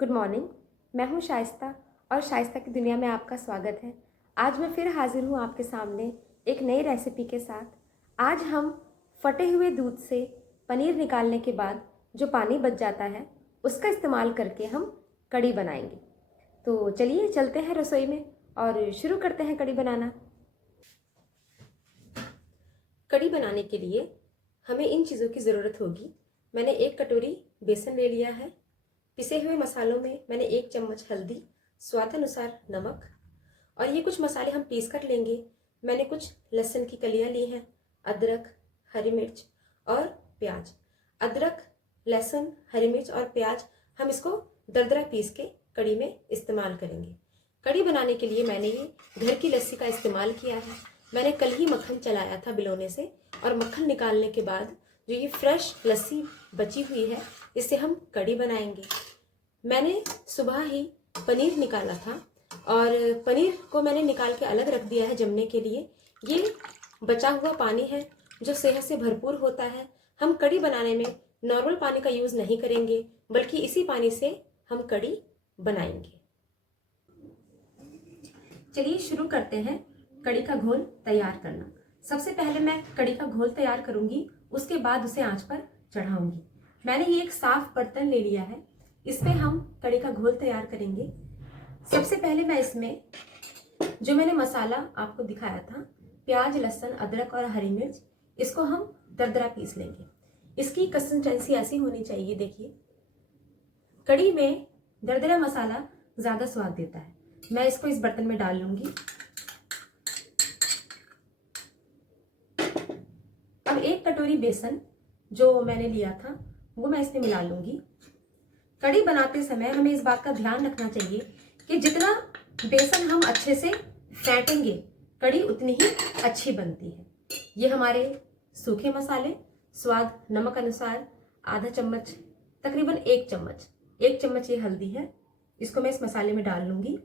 Good morning. मैं हूं शाइस्ता और शाइस्ता की दुनिया में आपका स्वागत है। आज मैं फिर हाजिर हूं आपके सामने एक नई रेसिपी के साथ। आज हम फटे हुए दूध से पनीर निकालने के बाद जो पानी बच जाता है उसका इस्तेमाल करके हम कढ़ी बनाएंगे। तो चलिए चलते हैं रसोई में और शुरू करते हैं कढ़ी बनाना। कढ़ी बनाने के लिए हमें इन चीज़ों की ज़रूरत होगी। मैंने 1 कटोरी बेसन ले लिया है। पिसे हुए मसालों में मैंने 1 चम्मच हल्दी, स्वाद अनुसार नमक, और ये कुछ मसाले हम पीस कर लेंगे। मैंने कुछ लहसुन की कलियां ली हैं, अदरक, हरी मिर्च और प्याज। अदरक, लहसुन, हरी मिर्च और प्याज हम इसको दरदरा पीस के कढ़ी में इस्तेमाल करेंगे। कढ़ी बनाने के लिए मैंने ये घर की लस्सी का इस्तेमाल किया है। मैंने कल ही मक्खन चलाया था बिलोने से, और मक्खन निकालने के बाद जो ये फ्रेश लस्सी बची हुई है इससे हम कढ़ी बनाएंगे। मैंने सुबह ही पनीर निकाला था और पनीर को मैंने निकाल के अलग रख दिया है जमने के लिए। ये बचा हुआ पानी है जो सेहत से भरपूर होता है। हम कढ़ी बनाने में नॉर्मल पानी का यूज़ नहीं करेंगे, बल्कि इसी पानी से हम कढ़ी बनाएंगे। चलिए शुरू करते हैं कढ़ी का घोल तैयार करना। सबसे पहले मैं कढ़ी का घोल तैयार करूंगी, उसके बाद उसे आंच पर चढ़ाऊंगी। मैंने ये एक साफ बर्तन ले लिया है, इसमें हम कढ़ी का घोल तैयार करेंगे। सबसे पहले मैं इसमें जो मैंने मसाला आपको दिखाया था, प्याज, लहसुन, अदरक और हरी मिर्च, इसको हम दरदरा पीस लेंगे। इसकी कंसिस्टेंसी ऐसी होनी चाहिए। देखिए, कढ़ी में दरदरा मसाला ज़्यादा स्वाद देता है। मैं इसको इस बर्तन में डाल लूंगी। अब 1 कटोरी बेसन जो मैंने लिया था वो मैं इसमें मिला लूंगी। कढ़ी बनाते समय हमें इस बात का ध्यान रखना चाहिए कि जितना बेसन हम अच्छे से फेंटेंगे कढ़ी उतनी ही अच्छी बनती है। ये हमारे सूखे मसाले, स्वाद नमक अनुसार आधा चम्मच, तकरीबन 1 चम्मच, 1 चम्मच ये हल्दी है, इसको मैं इस मसाले में डाल लूंगी।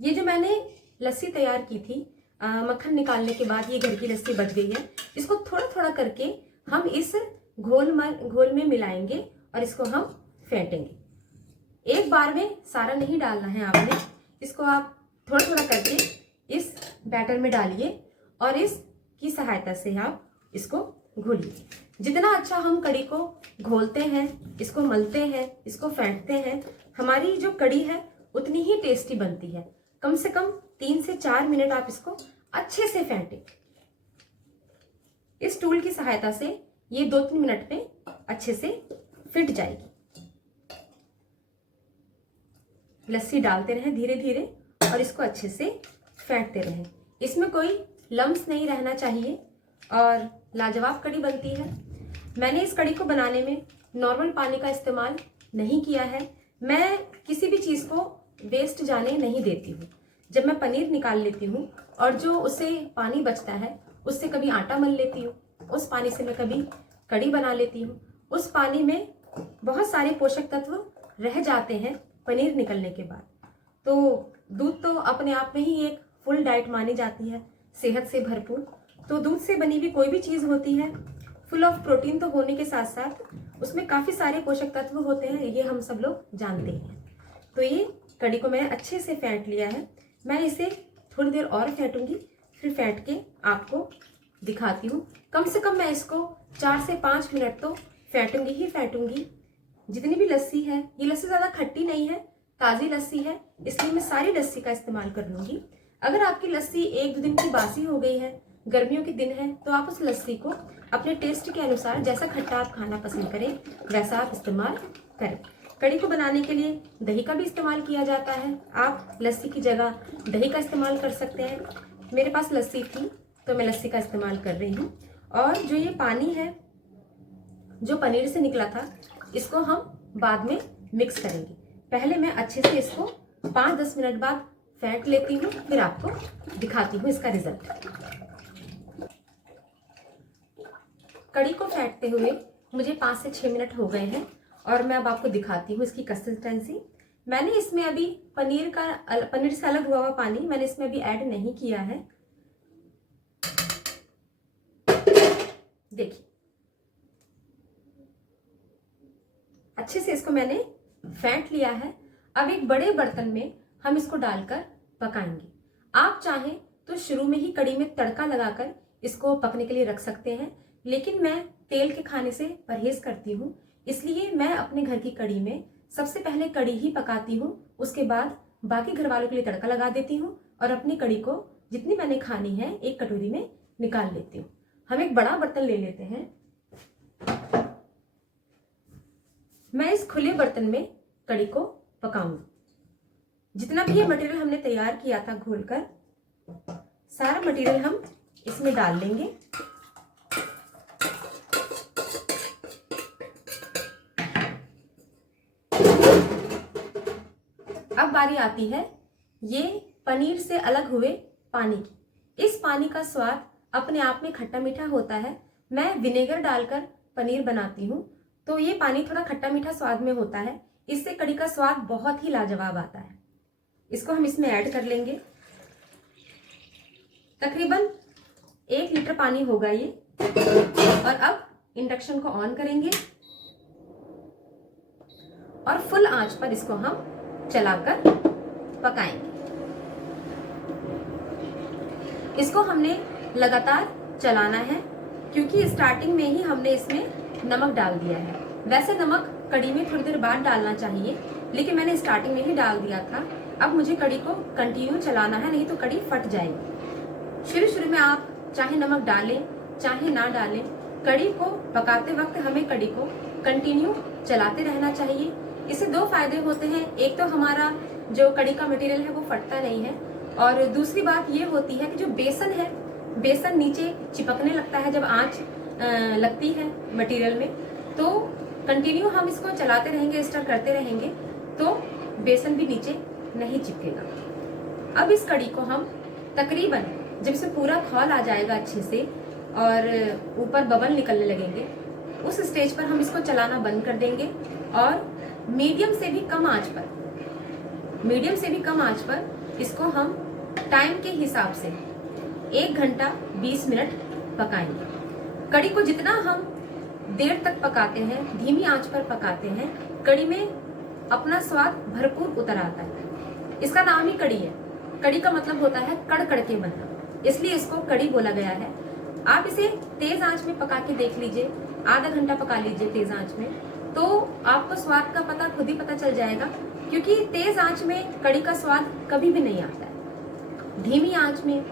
ये जो मैंने लस्सी तैयार की थी मक्खन निकालने के बाद, ये घर की लस्सी बच गई है, इसको थोड़ा थोड़ा करके हम इस घोल में मिलाएंगे और इसको हम फेंटेंगे। एक बार में सारा नहीं डालना है आपने, इसको आप थोड़ा थोड़ा करके इस बैटर में डालिए और इसकी सहायता से आप इसको घोलिए। जितना अच्छा हम कढ़ी को घोलते हैं, इसको मलते हैं, इसको फेंटते हैं, हमारी जो कढ़ी है उतनी ही टेस्टी बनती है। कम से कम 3 से 4 मिनट आप इसको अच्छे से फेंटें। इस टूल की सहायता से ये 2-3 मिनट में अच्छे से फिट जाएगी। लस्सी डालते रहें धीरे धीरे और इसको अच्छे से फेंटते रहें। इसमें कोई लम्स नहीं रहना चाहिए और लाजवाब कढ़ी बनती है। मैंने इस कढ़ी को बनाने में नॉर्मल पानी का इस्तेमाल नहीं किया है। मैं किसी भी चीज़ को वेस्ट जाने नहीं देती हूँ। जब मैं पनीर निकाल लेती हूँ और जो उससे पानी बचता है उससे कभी आटा मल लेती हूँ, उस पानी से मैं कभी कढ़ी बना लेती हूँ। उस पानी में बहुत सारे पोषक तत्व रह जाते हैं पनीर निकलने के बाद। तो दूध तो अपने आप में ही एक फुल डाइट मानी जाती है, सेहत से भरपूर। तो दूध से बनी हुई कोई भी चीज़ होती है फुल ऑफ प्रोटीन तो होने के साथ साथ उसमें काफ़ी सारे पोषक तत्व होते हैं, ये हम सब लोग जानते हैं। तो ये कढ़ी को मैंने अच्छे से फेंट लिया है। मैं इसे थोड़ी देर और फेंटूंगी, फिर फेंट के आपको दिखाती हूँ। कम से कम मैं इसको 4 से 5 मिनट तो फेंटूंगी ही फेंटूंगी। जितनी भी लस्सी है, ये लस्सी ज़्यादा खट्टी नहीं है, ताज़ी लस्सी है, इसलिए मैं सारी लस्सी का इस्तेमाल कर लूँगी। अगर आपकी लस्सी 1-2 दिन की बासी हो गई है, गर्मियों के दिन है, तो आप उस लस्सी को अपने टेस्ट के अनुसार जैसा खट्टा आप खाना पसंद करें वैसा आप इस्तेमाल करें। कढ़ी को बनाने के लिए दही का भी इस्तेमाल किया जाता है। आप लस्सी की जगह दही का इस्तेमाल कर सकते हैं। मेरे पास लस्सी थी तो मैं लस्सी का इस्तेमाल कर रही हूँ। और जो ये पानी है जो पनीर से निकला था, इसको हम बाद में मिक्स करेंगे। पहले मैं अच्छे से इसको 5-10 मिनट बाद फेंट लेती हूँ, फिर आपको दिखाती हूँ इसका रिजल्ट। कढ़ी को फेंटते हुए मुझे 5 से 6 मिनट हो गए हैं और मैं अब आपको दिखाती हूँ इसकी कंसिस्टेंसी। मैंने इसमें अभी पनीर से अलग हुआ हुआ पानी मैंने इसमें अभी ऐड नहीं किया है। देखिए, अच्छे से इसको मैंने फेंट लिया है। अब एक बड़े बर्तन में हम इसको डालकर पकाएंगे। आप चाहें तो शुरू में ही कड़ी में तड़का लगाकर इसको पकने के लिए रख सकते हैं, लेकिन मैं तेल के खाने से परहेज करती हूँ, इसलिए मैं अपने घर की कड़ी में सबसे पहले कड़ी ही पकाती हूँ, उसके बाद बाकी घर वालों के लिए तड़का लगा देती हूँ और अपनी कड़ी को जितनी मैंने खानी है एक कटोरी में निकाल लेती हूँ। हम एक बड़ा बर्तन ले लेते हैं। मैं इस खुले बर्तन में कड़ी को पकाऊंगी। जितना भी ये मटेरियल हमने तैयार किया था घोलकर, सारा मटेरियल हम इसमें डाल लेंगे। अब बारी आती है ये पनीर से अलग हुए पानी की। इस पानी का स्वाद अपने आप में खट्टा मीठा होता है। मैं विनेगर डालकर पनीर बनाती हूँ, तो ये पानी थोड़ा खट्टा मीठा स्वाद में होता है। इससे कड़ी का स्वाद बहुत ही लाजवाब आता है। इसको हम इसमें ऐड कर लेंगे। तकरीबन 1 लीटर पानी होगा ये। और अब इंडक्शन को ऑन करेंगे और फुल आंच पर इसको हम चलाकर पकाएंगे। इसको हमने लगातार चलाना है क्योंकि स्टार्टिंग में ही हमने इसमें नमक डाल दिया है। वैसे नमक कड़ी में थोड़ी देर बाद डालना चाहिए, लेकिन मैंने स्टार्टिंग में ही डाल दिया था। अब मुझे कड़ी को कंटिन्यू चलाना है, नहीं तो कड़ी फट जाएगी। शुरू में आप चाहे नमक डालें चाहे ना डालें, कड़ी को पकाते वक्त हमें कड़ी को कंटिन्यू चलाते रहना चाहिए। इससे 2 फायदे होते हैं। एक तो हमारा जो कड़ी का मटेरियल है वो फटता नहीं है, और दूसरी बात ये होती है कि जो बेसन है, बेसन नीचे चिपकने लगता है जब आंच लगती है मटेरियल में, तो कंटिन्यू हम इसको चलाते रहेंगे, स्टर करते रहेंगे, तो बेसन भी नीचे नहीं चिपकेगा। अब इस कड़ी को हम तकरीबन जब से पूरा खौल आ जाएगा अच्छे से और ऊपर बबल निकलने लगेंगे, उस स्टेज पर हम इसको चलाना बंद कर देंगे और मीडियम से भी कम आंच पर इसको हम टाइम के हिसाब से 1 घंटा 20 मिनट पकाएंगे। कड़ी को जितना हम देर तक पकाते हैं, धीमी आंच पर पकाते हैं, कड़ी में अपना स्वाद भरपूर उतर आता है। इसका नाम ही कड़ी है। कड़ी का मतलब होता है कड़ कड़ के बनना, इसलिए इसको कड़ी बोला गया है। आप इसे तेज आंच में पका के देख लीजिए, आधा घंटा पका लीजिए तेज आंच में, तो आपको स्वाद का पता खुद ही पता चल जाएगा, क्योंकि तेज आंच में कड़ी का स्वाद कभी भी नहीं आता है। धीमी आंच में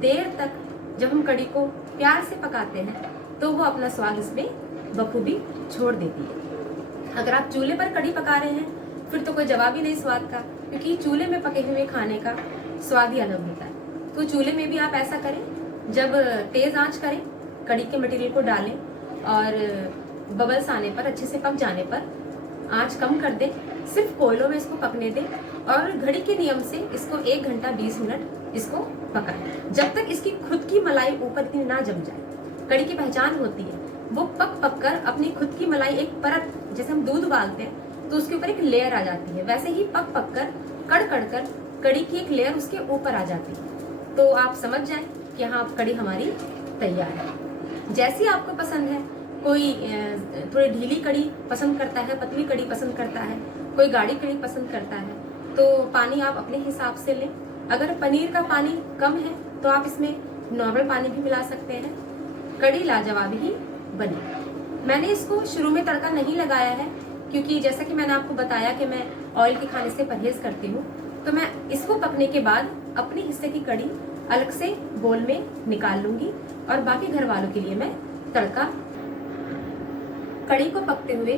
देर तक जब हम कड़ी को प्यार से पकाते हैं तो वो अपना स्वाद इसमें बखूबी छोड़ देती है। अगर आप चूल्हे पर कड़ी पका रहे हैं फिर तो कोई जवाब ही नहीं स्वाद का, क्योंकि चूल्हे में पके हुए खाने का स्वाद ही अलग होता है। तो चूल्हे में भी आप ऐसा करें, जब तेज आंच करें, कड़ी के मटेरियल को डालें और बबल्स आने पर, अच्छे से पक जाने पर आंच कम कर दें, सिर्फ कोयलों में इसको पकने दें और घड़ी के नियम से इसको 1 घंटा 20 मिनट इसको पकाएं, जब तक इसकी खुद की मलाई ऊपर इतनी ना जम जाए। कड़ी की पहचान होती है, वो पक कर अपनी खुद की मलाई एक परत, जैसे हम दूध उबालते हैं तो उसके ऊपर एक लेयर आ जाती है, वैसे ही पक कर कड़ कर कड़ी की एक लेयर उसके ऊपर आ जाती है। तो आप समझ जाएं कि हाँ कड़ी हमारी तैयार है। जैसी आपको पसंद है, कोई थोड़ी ढीली कड़ी पसंद करता है, पतली कड़ी पसंद करता है, कोई गाढ़ी कड़ी पसंद करता है, तो पानी आप अपने हिसाब से लें। अगर पनीर का पानी कम है तो आप इसमें नॉर्मल पानी भी मिला सकते हैं। कड़ी लाजवाब ही बनी। मैंने इसको शुरू में तड़का नहीं लगाया है, क्योंकि जैसा कि मैंने आपको बताया कि मैं ऑयल के खाने से परहेज करती हूँ, तो मैं इसको पकने के बाद अपने हिस्से की कड़ी अलग से बोल में निकाल लूंगी और बाकी घर वालों के लिए मैं तड़का। कड़ी को पकते हुए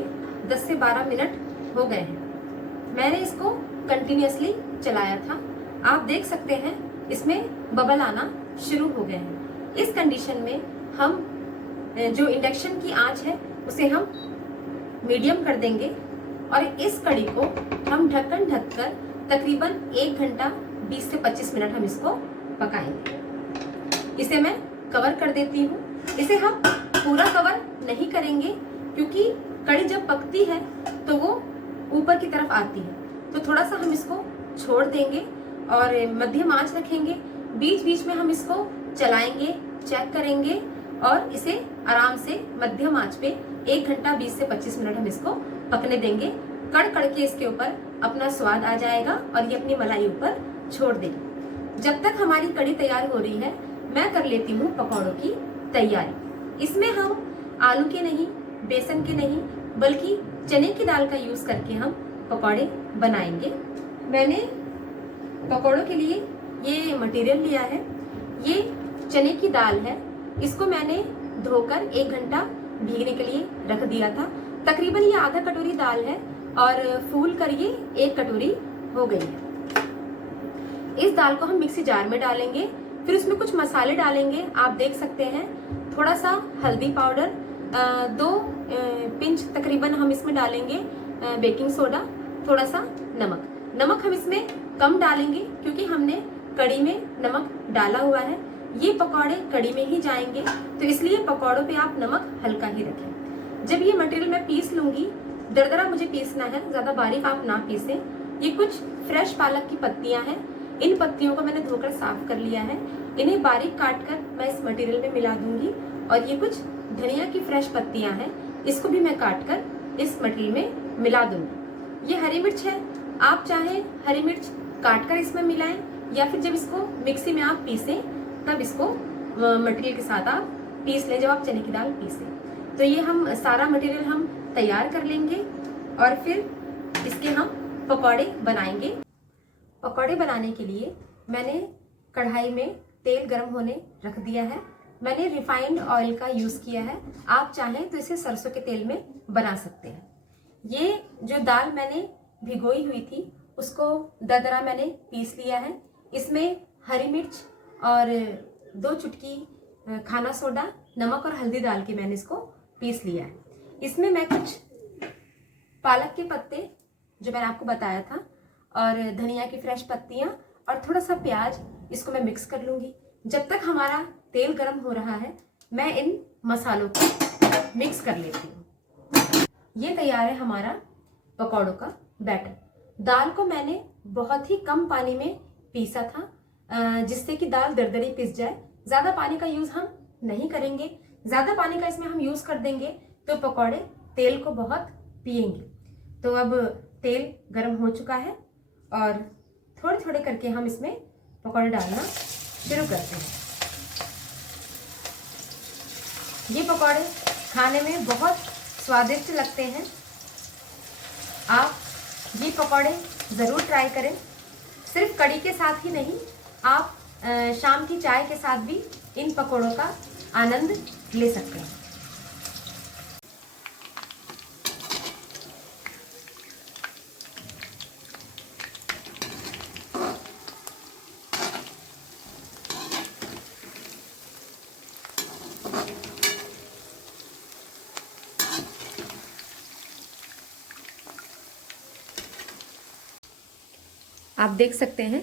10 से 12 मिनट हो गए हैं। मैंने इसको कंटिन्यूअसली चलाया था। आप देख सकते हैं इसमें बबल आना शुरू हो गए हैं। इस कंडीशन में हम जो इंडक्शन की आंच है उसे हम मीडियम कर देंगे और इस कड़ी को हम ढक्कन ढककर तकरीबन 1 घंटा 20 से 25 मिनट हम इसको पकाएंगे। इसे मैं कवर कर देती हूँ। इसे हम पूरा कवर नहीं करेंगे, क्योंकि कड़ी जब पकती है तो वो ऊपर की तरफ आती है, तो थोड़ा सा हम इसको छोड़ देंगे और मध्यम आंच रखेंगे। बीच बीच में हम इसको चलाएंगे, चेक करेंगे और इसे आराम से मध्यम आंच पे 1 घंटा 20 से 25 मिनट हम इसको पकने देंगे। कड़ कड़ के इसके ऊपर अपना स्वाद आ जाएगा और ये अपनी मलाई ऊपर छोड़ देगी। जब तक हमारी कड़ी तैयार हो रही है, मैं कर लेती हूँ पकौड़ों की तैयारी। इसमें हम आलू के नहीं, बेसन के नहीं, बल्कि चने की दाल का यूज करके हम पकौड़े बनाएंगे। मैंने पकौड़ों के लिए ये मटेरियल लिया है। ये चने की दाल है। इसको मैंने धोकर 1 घंटा भीगने के लिए रख दिया था। तकरीबन ये आधा कटोरी दाल है और फूल कर ये 1 कटोरी हो गई है। इस दाल को हम मिक्सी जार में डालेंगे, फिर उसमें कुछ मसाले डालेंगे। आप देख सकते हैं थोड़ा सा हल्दी पाउडर, 2 पिंच तकरीबन हम इसमें डालेंगे बेकिंग सोडा, थोड़ा सा नमक हम इसमें कम डालेंगे क्योंकि हमने कड़ी में नमक डाला हुआ है। ये पकौड़े कड़ी में ही जाएंगे, तो इसलिए पकौड़ों पे आप नमक हल्का ही रखें। जब ये मटेरियल मैं पीस लूंगी, दरदरा मुझे पीसना है, ज्यादा बारीक आप ना पीसें। ये कुछ फ्रेश पालक की पत्तियां हैं। इन पत्तियों को मैंने धोकर साफ कर लिया है। इन्हें बारीक काट कर मैं इस मटेरियल में मिला दूंगी। और ये कुछ धनिया की फ्रेश पत्तियां हैं, इसको भी मैं काट कर इस मटेरियल में मिला दूंगी। ये हरी मिर्च है, आप चाहे हरी मिर्च काट कर इसमें मिलाएं या फिर जब इसको मिक्सी में आप पीसें तब इसको मटेरियल के साथ आप पीस लें, जब आप चने की दाल पीसें। तो ये हम सारा मटेरियल हम तैयार कर लेंगे और फिर इसके हम पकौड़े बनाएंगे। पकौड़े बनाने के लिए मैंने कढ़ाई में तेल गर्म होने रख दिया है। मैंने रिफाइंड ऑयल का यूज किया है, आप चाहें तो इसे सरसों के तेल में बना सकते हैं। ये जो दाल मैंने भिगोई हुई थी उसको दरदरा मैंने पीस लिया है। इसमें हरी मिर्च और 2 चुटकी खाना सोडा, नमक और हल्दी डाल के मैंने इसको पीस लिया है। इसमें मैं कुछ पालक के पत्ते जो मैंने आपको बताया था और धनिया की फ्रेश पत्तियां और थोड़ा सा प्याज, इसको मैं मिक्स कर लूंगी। जब तक हमारा तेल गर्म हो रहा है, मैं इन मसालों को मिक्स कर लेती हूँ। ये तैयार है हमारा पकौड़ों का बैटर। दाल को मैंने बहुत ही कम पानी में पीसा था, जिससे कि दाल दरदरी पिस जाए। ज्यादा पानी का यूज हम नहीं करेंगे। ज्यादा पानी का इसमें हम यूज कर देंगे तो पकौड़े तेल को बहुत पिएंगे। तो अब तेल गर्म हो चुका है और थोड़े थोड़े करके हम इसमें पकौड़े डालना शुरू करते हैं। ये पकौड़े खाने में बहुत स्वादिष्ट लगते हैं। आप ये पकौड़े ज़रूर ट्राई करें। सिर्फ कड़ी के साथ ही नहीं, आप शाम की चाय के साथ भी इन पकौड़ों का आनंद ले सकते हैं। आप देख सकते हैं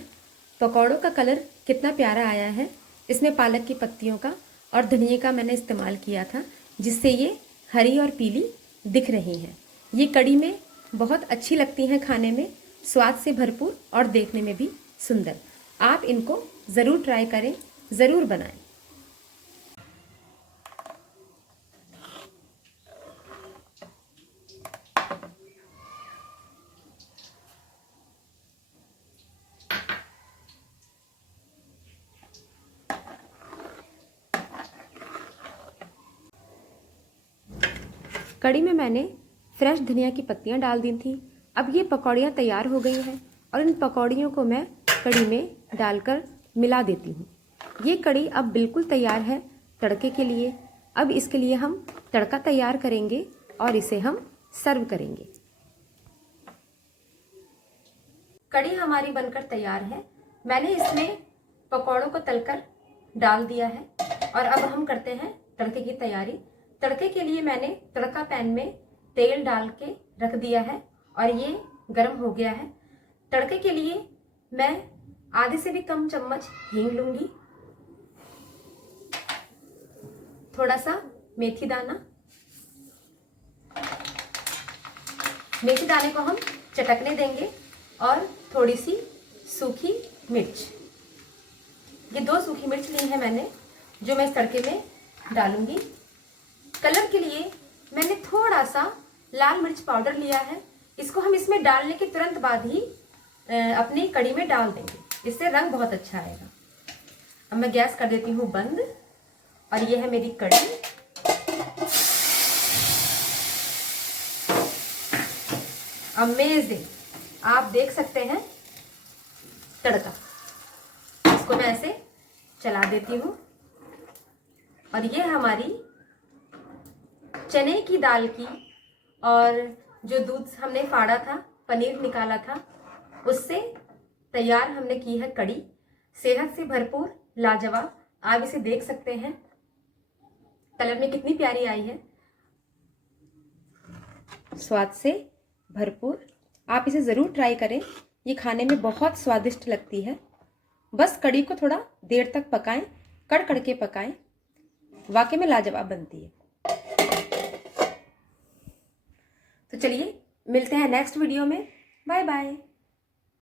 पकौड़ों का कलर कितना प्यारा आया है। इसमें पालक की पत्तियों का और धनिये का मैंने इस्तेमाल किया था, जिससे ये हरी और पीली दिख रही हैं। ये कड़ी में बहुत अच्छी लगती हैं खाने में, स्वाद से भरपूर और देखने में भी सुंदर। आप इनको ज़रूर ट्राई करें, ज़रूर बनाएं। कड़ी में मैंने फ्रेश धनिया की पत्तियां डाल दी थी। अब ये पकौड़ियाँ तैयार हो गई हैं और इन पकौड़ियों को मैं कड़ी में डालकर मिला देती हूँ। ये कड़ी अब बिल्कुल तैयार है तड़के के लिए। अब इसके लिए हम तड़का तैयार करेंगे और इसे हम सर्व करेंगे। कड़ी हमारी बनकर तैयार है। मैंने इसमें पकौड़ों को तलकर डाल दिया है और अब हम करते हैं तड़के की तैयारी। तड़के के लिए मैंने तड़का पैन में तेल डाल के रख दिया है और ये गर्म हो गया है। तड़के के लिए मैं आधे से भी कम चम्मच हींग लूंगी, थोड़ा सा मेथी दाना, मेथी दाने को हम चटकने देंगे और थोड़ी सी सूखी मिर्च। ये 2 सूखी मिर्च ली है मैंने, जो मैं इस तड़के में डालूंगी। कलर के लिए मैंने थोड़ा सा लाल मिर्च पाउडर लिया है, इसको हम इसमें डालने के तुरंत बाद ही अपनी कड़ी में डाल देंगे, इससे रंग बहुत अच्छा आएगा। अब मैं गैस कर देती हूँ बंद और ये है मेरी कड़ी। अमेजिंग, आप देख सकते हैं तड़का। इसको मैं ऐसे चला देती हूँ और ये हमारी चने की दाल की और जो दूध हमने फाड़ा था, पनीर निकाला था, उससे तैयार हमने की है कड़ी। सेहत से भरपूर, लाजवाब। आप इसे देख सकते हैं कलर में कितनी प्यारी आई है, स्वाद से भरपूर। आप इसे ज़रूर ट्राई करें, ये खाने में बहुत स्वादिष्ट लगती है। बस कड़ी को थोड़ा देर तक पकाएं, कड़ के पकाएं, वाकई में लाजवाब बनती है। तो चलिए मिलते हैं नेक्स्ट वीडियो में। Bye bye.